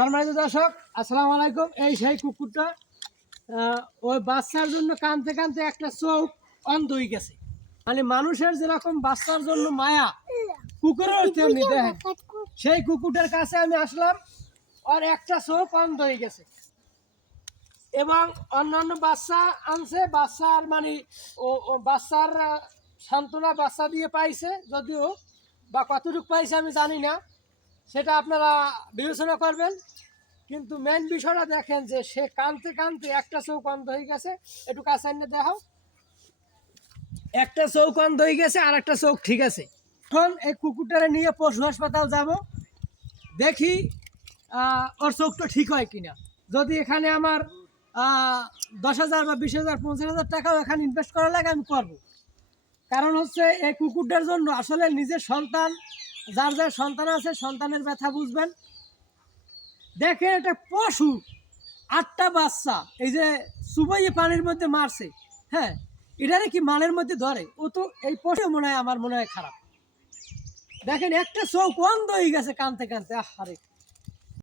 সম্মানিত দর্শক, আসসালামু আলাইকুম। এই সেই কুকুরটা ওই বাচ্চার জন্য কানতে কানতে একটা চোখ অন্ধ হয়ে গেছে। মানে মানুষের যেরকম বাচ্চার জন্য মায়া, কুকুরের তেমনি দেখেন। সেই কুকুরটার কাছে আমি আসলাম, আর একটা চোখ অন্ধ হয়ে গেছে এবং অন্যান্য বাচ্চা আনছে। বাচ্চার মানে ও বাচ্চার সান্ত্বনা বাচ্চা দিয়ে পাইছে, যদিও বা কতটুকু পাইছে আমি জানি না, সেটা আপনারা বিবেচনা করবেন। কিন্তু মেন বিষয়টা দেখেন যে সে কানতে কানতে একটা চোখ অন্ধ হয়ে গেছে। একটু কাছে এনে দেখাও, একটা চোখ অন্ধ হয়ে গেছে আর একটা চোখ ঠিক আছে। এখন এই কুকুরটারে নিয়ে পশু হাসপাতাল যাব, দেখি ওর চোখটা ঠিক হয় কিনা। যদি এখানে আমার 10,000 বা 20,000 50,000 টাকাও এখানে ইনভেস্ট করা লাগে, আমি করবো। কারণ হচ্ছে এই কুকুরটার জন্য আসলে নিজের সন্তান, যার যার সন্তান আছে, সন্তানের ব্যথা বুঝবেন। দেখে এটা পশু, 8টা বাচ্চা এই যে সুবাইয়ে পানির মধ্যে মারছে। হ্যাঁ, এটারে কি মানের মধ্যে ধরে? ও তো এই পশু মনে হয়, আমার মনে হয় খারাপ। দেখেন একটা চোখ বন্ধ হয়ে গেছে কানতে কানতে। আহারে।